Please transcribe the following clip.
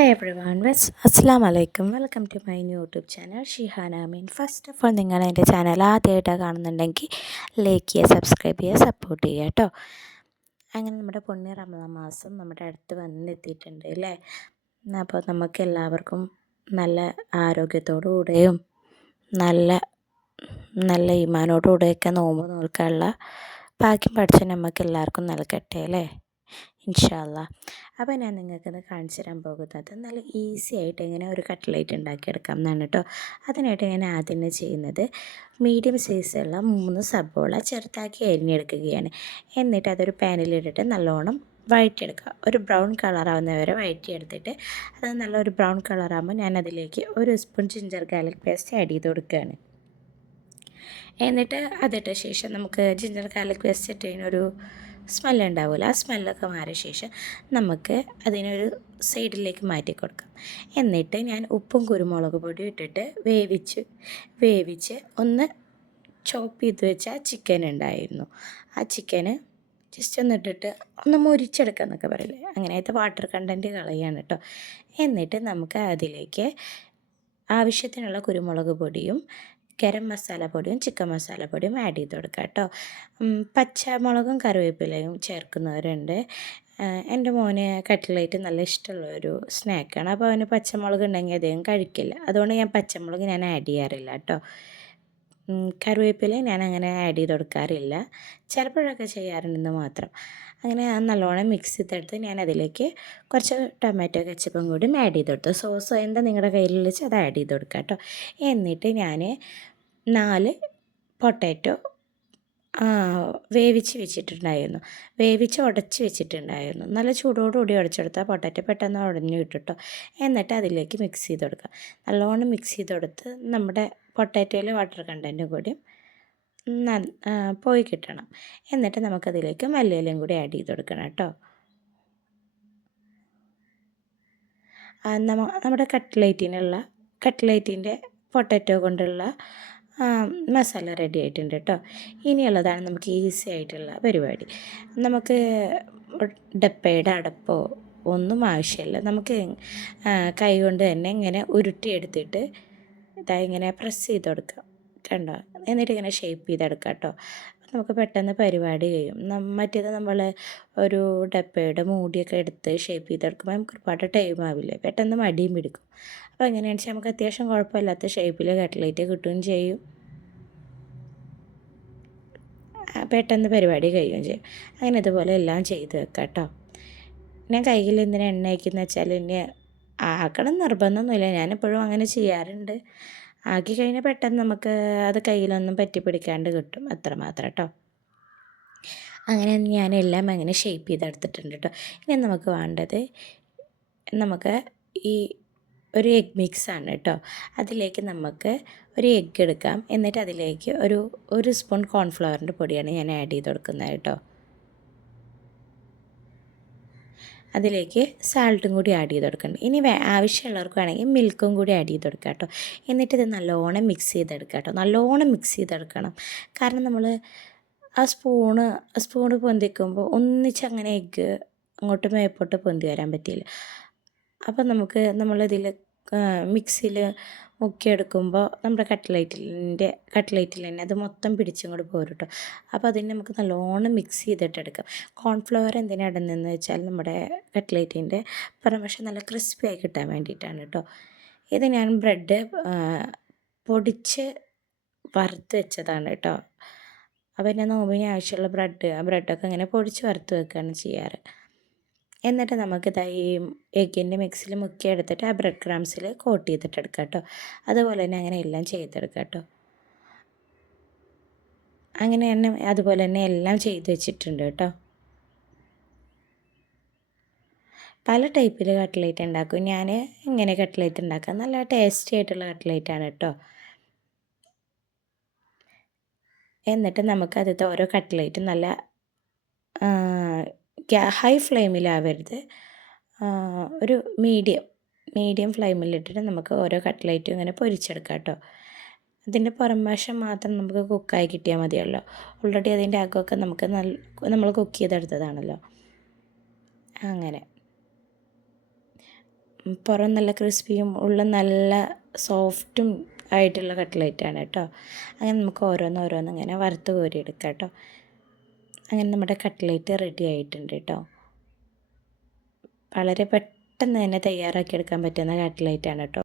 Hi everyone, Assalamu alaikum. Welcome to my new YouTube channel Shihana Ameen. First of all നിങ്ങൾ എൻ്റെ channel ആദ്യമായിട്ടാണ് കാണുന്നുണ്ടെങ്കിൽ like ചെയ്യുക, സബ്സ്ക്രൈബ് ചെയ്യുക, സപ്പോർട്ട് ചെയ്യുക കേട്ടോ. അങ്ങനെ നമ്മുടെ പുണ്യ റമദാൻ മാസം നമ്മുടെ അടുത്ത് വന്നെത്തിയിട്ടുണ്ട് അല്ലേ. അപ്പോൾ നമുക്ക് എല്ലാവർക്കും നല്ല ആരോഗ്യത്തോടുകൂടെയും നല്ല നല്ല ഈമാനോടുകൂടെയൊക്കെ നോമ്പ് നോൽക്കാനുള്ള ഭാഗ്യം പഠിച്ച് നമുക്ക് എല്ലാവർക്കും നൽകട്ടെ അല്ലേ, ഇൻഷാ അല്ലാ. അപ്പോൾ ഞാൻ നിങ്ങൾക്കിത് കാണിച്ചു തരാൻ പോകുന്നത് നല്ല ഈസി ആയിട്ട് എങ്ങനെ ഒരു കട്ട്ലേറ്റ് ഉണ്ടാക്കിയെടുക്കാം എന്നാണ് കേട്ടോ. അതിനായിട്ട് ഞാൻ ആദ്യം ചെയ്യുന്നത് മീഡിയം സൈസുള്ള 3 സബോള ചെറുതാക്കി അരിഞ്ഞെടുക്കുകയാണ്. എന്നിട്ട് അതൊരു പാനിലിട്ടിട്ട് നല്ലോണം വഴറ്റിയെടുക്കുക. ഒരു ബ്രൗൺ കളറാവുന്ന വരെ വഴറ്റിയെടുത്തിട്ട് അത് നല്ലൊരു ബ്രൗൺ കളറാകുമ്പോൾ ഞാൻ അതിലേക്ക് 1 spoon ginger garlic paste add ചെയ്ത് കൊടുക്കുകയാണ്. എന്നിട്ട് അതിട്ട ശേഷം നമുക്ക് ജിഞ്ചർ ഗാർലിക് പേസ്റ്റ് ഇട്ടതിനൊരു സ്മെല്ലുണ്ടാവില്ല, ആ സ്മെല്ലൊക്കെ മാറിയ ശേഷം നമുക്ക് അതിനൊരു സൈഡിലേക്ക് മാറ്റി കൊടുക്കാം. എന്നിട്ട് ഞാൻ ഉപ്പും കുരുമുളക് പൊടിയും ഇട്ടിട്ട് വേവിച്ച് ഒന്ന് ചോപ്പ് ചെയ്ത് വെച്ച ചിക്കൻ ഉണ്ടായിരുന്നു. ആ ചിക്കന് ജസ്റ്റ് ഒന്ന് ഇട്ടിട്ട് ഒന്ന് മുരിച്ചെടുക്കുക എന്നൊക്കെ പറയില്ലേ, അങ്ങനത്തെ വാട്ടർ കണ്ടൻറ്റ് കളയാണ് കേട്ടോ. എന്നിട്ട് നമുക്ക് അതിലേക്ക് ആവശ്യത്തിനുള്ള കുരുമുളക് പൊടിയും ഗരം മസാല പൊടിയും ചിക്കൻ മസാല പൊടിയും ആഡ് ചെയ്ത് കൊടുക്കുക കേട്ടോ. പച്ചമുളകും കറിവേപ്പിലയും ചേർക്കുന്നവരുണ്ട്. എൻ്റെ മോന് കട്ട്ലേറ്റ് നല്ല ഇഷ്ടമുള്ളൊരു സ്നാക്കാണ്. അപ്പോൾ അവന് പച്ചമുളക് ഉണ്ടെങ്കിൽ അധികം കഴിക്കില്ല, അതുകൊണ്ട് ഞാൻ പച്ചമുളക് ആഡ് ചെയ്യാറില്ല കേട്ടോ. കറിവേപ്പില ഞാൻ അങ്ങനെ ആഡ് ചെയ്ത് കൊടുക്കാറില്ല, ചിലപ്പോഴൊക്കെ ചെയ്യാറുണ്ടെന്ന് മാത്രം. അങ്ങനെ നല്ലോണം മിക്സ് ചെയ്തെടുത്ത് ഞാൻ അതിലേക്ക് കുറച്ച് ടൊമാറ്റോ കെച്ചപ്പും കൂടി ആഡ് ചെയ്ത് കൊടുത്തു. സോസ് എന്താ നിങ്ങളുടെ കയ്യിൽ വെച്ച് അത് ആഡ് ചെയ്ത് കൊടുക്കുക കേട്ടോ. എന്നിട്ട് ഞാൻ 4 പൊട്ടാറ്റോ വേവിച്ച് ഉടച്ച് വെച്ചിട്ടുണ്ടായിരുന്നു. നല്ല ചൂടോടുകൂടി ഉടച്ചെടുത്താൽ പൊട്ടാറ്റോ പെട്ടെന്ന് ഉടഞ്ഞു കിട്ടും കേട്ടോ. എന്നിട്ട് അതിലേക്ക് മിക്സ് ചെയ്ത് കൊടുക്കുക. നല്ലോണം മിക്സ് ചെയ്ത് കൊടുത്ത് നമ്മുടെ പൊട്ടാറ്റോയിൽ വാട്ടർ കണ്ടൻറ്റും കൂടി പോയി കിട്ടണം. എന്നിട്ട് നമുക്കതിലേക്ക് മല്ലിയിലയും കൂടി ആഡ് ചെയ്ത് കൊടുക്കണം കേട്ടോ. നമ്മുടെ കട്ട്ലേറ്റിൻ്റെ പൊട്ടാറ്റോ കൊണ്ടുള്ള മസാല റെഡി ആയിട്ടുണ്ട് കേട്ടോ. ഇനിയുള്ളതാണ് നമുക്ക് ഈസി ആയിട്ടുള്ള പരിപാടി. നമുക്ക് ഡപ്പയുടെ അടപ്പോ ഒന്നും ആവശ്യമില്ല. നമുക്ക് കൈ കൊണ്ട് തന്നെ ഇങ്ങനെ ഉരുട്ടിയെടുത്തിട്ട് ഇങ്ങനെ പ്രസ് ചെയ്ത് കൊടുക്കാം കണ്ടോ. എന്നിട്ട് ഇങ്ങനെ ഷേപ്പ് ചെയ്തെടുക്കാം കേട്ടോ. നമുക്ക് പെട്ടെന്ന് പരിപാടി കഴിയും. മറ്റേത് നമ്മൾ ഒരു ഡപ്പയുടെ മൂടിയൊക്കെ എടുത്ത് ഷേപ്പ് ചെയ്തെടുക്കുമ്പോൾ നമുക്ക് ഒരുപാട് ടൈം ആവില്ലേ, പെട്ടെന്ന് മടിയും പിടിക്കും. അപ്പോൾ എങ്ങനെയാണെന്ന് വെച്ചാൽ നമുക്ക് അത്യാവശ്യം കുഴപ്പമില്ലാത്ത ഷേപ്പിൽ കട്ട്ലേറ്റ് കിട്ടുകയും ചെയ്യും, പെട്ടെന്ന് പരിപാടി കഴിയുകയും ചെയ്യും. അങ്ങനെ ഇതുപോലെ എല്ലാം ചെയ്ത് വെക്കാം കേട്ടോ. ഞാൻ കയ്യിൽ എന്തിനാ എണ്ണ വയ്ക്കുന്നത് വെച്ചാൽ ഇനി ആക്കണം നിർബന്ധമൊന്നുമില്ല, ഞാനെപ്പോഴും അങ്ങനെ ചെയ്യാറുണ്ട്. ആക്കി കഴിഞ്ഞാൽ പെട്ടെന്ന് നമുക്ക് അത് കയ്യിലൊന്നും പറ്റിപ്പിടിക്കാണ്ട് കിട്ടും, അത്രമാത്രം കേട്ടോ. അങ്ങനെ ഞാൻ എല്ലാം അങ്ങനെ ഷേപ്പ് ചെയ്തെടുത്തിട്ടുണ്ട് കേട്ടോ. ഇനി നമുക്ക് വേണ്ടത് നമുക്ക് ഈ ഒരു എഗ് മിക്സാണ് കേട്ടോ. അതിലേക്ക് നമുക്ക് ഒരു എഗ്ഗ് എടുക്കാം. എന്നിട്ട് അതിലേക്ക് ഒരു സ്പൂൺ കോൺഫ്ലവറിൻ്റെ പൊടിയാണ് ഞാൻ ആഡ് ചെയ്ത് കൊടുക്കുന്നത് കേട്ടോ. അതിലേക്ക് സാൾട്ടും കൂടി ആഡ് ചെയ്ത് കൊടുക്കുന്നുണ്ട്. ഇനി ആവശ്യമുള്ളവർക്ക് വേണമെങ്കിൽ മിൽക്കും കൂടി ആഡ് ചെയ്ത് കൊടുക്കുക കേട്ടോ. എന്നിട്ടിത് നല്ലോണം മിക്സ് ചെയ്തെടുക്കുക കേട്ടോ. നല്ലോണം മിക്സ് ചെയ്തെടുക്കണം. കാരണം നമ്മൾ ആ സ്പൂണ് പൊന്തിക്കുമ്പോൾ ഒന്നിച്ചങ്ങനെ എഗ്ഗ് അങ്ങോട്ട് മേപ്പോട്ട് പൊന്തി വരാൻ പറ്റില്ല. അപ്പം നമ്മളിതിൽ മിക്സിയിൽ മുക്കിയെടുക്കുമ്പോൾ നമ്മുടെ കട്ട്ലേറ്റിൽ തന്നെ അത് മൊത്തം പിടിച്ചും കൂടി പോരും കേട്ടോ. അപ്പോൾ അതിന് നമുക്ക് നല്ലോണം മിക്സ് ചെയ്തിട്ടെടുക്കാം. കോൺഫ്ലവർ എന്തിനാണ് ഇടുന്നതെന്ന് വെച്ചാൽ നമ്മുടെ കട്ട്ലേറ്റിൻ്റെ പുറംവശം നല്ല ക്രിസ്പി ആയി കിട്ടാൻ വേണ്ടിയിട്ടാണ് കേട്ടോ. ഇത് ഞാൻ ബ്രെഡ് പൊടിച്ച് വറുത്ത് വെച്ചതാണ് കേട്ടോ. അപ്പോൾ ഞാൻ നോമ്പിന് ആവശ്യമുള്ള ബ്രെഡൊക്കെ ഇങ്ങനെ പൊടിച്ച് വറുത്ത് വെക്കുകയാണ് ചെയ്യാറ്. എന്നിട്ട് നമുക്കിത് ഈ എഗ്ഗിൻ്റെ മിക്സിൽ മുക്കിയെടുത്തിട്ട് ആ ബ്രെഡ് ക്രംസിൽ കോട്ട് ചെയ്തിട്ടെടുക്കാം കേട്ടോ. അതുപോലെ തന്നെ അങ്ങനെ എല്ലാം ചെയ്തെടുക്കാം കേട്ടോ. അങ്ങനെ തന്നെ അതുപോലെ തന്നെ എല്ലാം ചെയ്ത് വെച്ചിട്ടുണ്ട് കേട്ടോ. പല ടൈപ്പിൽ കട്ട്ലേറ്റ് ഉണ്ടാക്കും ഞാൻ. ഇങ്ങനെ കട്ട്ലേറ്റ് ഉണ്ടാക്കാം, നല്ല ടേസ്റ്റി ആയിട്ടുള്ള കട്ട്ലേറ്റാണ് കേട്ടോ. എന്നിട്ട് നമുക്കതിലത്തെ ഓരോ കട്ട്ലേറ്റും നല്ല ഹൈ ഫ്ലെയിമിലാവരുത്, ഒരു മീഡിയം ഫ്ലെയിമിലിട്ടിട്ട് നമുക്ക് ഓരോ കട്ട്ലേറ്റും ഇങ്ങനെ പൊരിച്ചെടുക്കാം കേട്ടോ. അതിൻ്റെ പുറം വശം മാത്രം നമുക്ക് കുക്കായി കിട്ടിയാൽ മതിയല്ലോ. ഓൾറെഡി അതിൻ്റെ അകമൊക്കെ നമ്മൾ കുക്ക് ചെയ്തെടുത്തതാണല്ലോ. അങ്ങനെ പുറം നല്ല ക്രിസ്പിയും ഉള്ളും നല്ല സോഫ്റ്റും ആയിട്ടുള്ള കട്ട്ലേറ്റാണ് കേട്ടോ. അങ്ങനെ നമുക്ക് ഓരോന്നോരോന്ന് ഇങ്ങനെ വറുത്ത് കോരിയെടുക്കാം കേട്ടോ. അങ്ങനെ നമ്മുടെ കട്ട്ലേറ്റ് റെഡി ആയിട്ടുണ്ട് കേട്ടോ. വളരെ പെട്ടെന്ന് തന്നെ തയ്യാറാക്കിയെടുക്കാൻ പറ്റുന്ന കട്ട്ലേറ്റാണ് കേട്ടോ.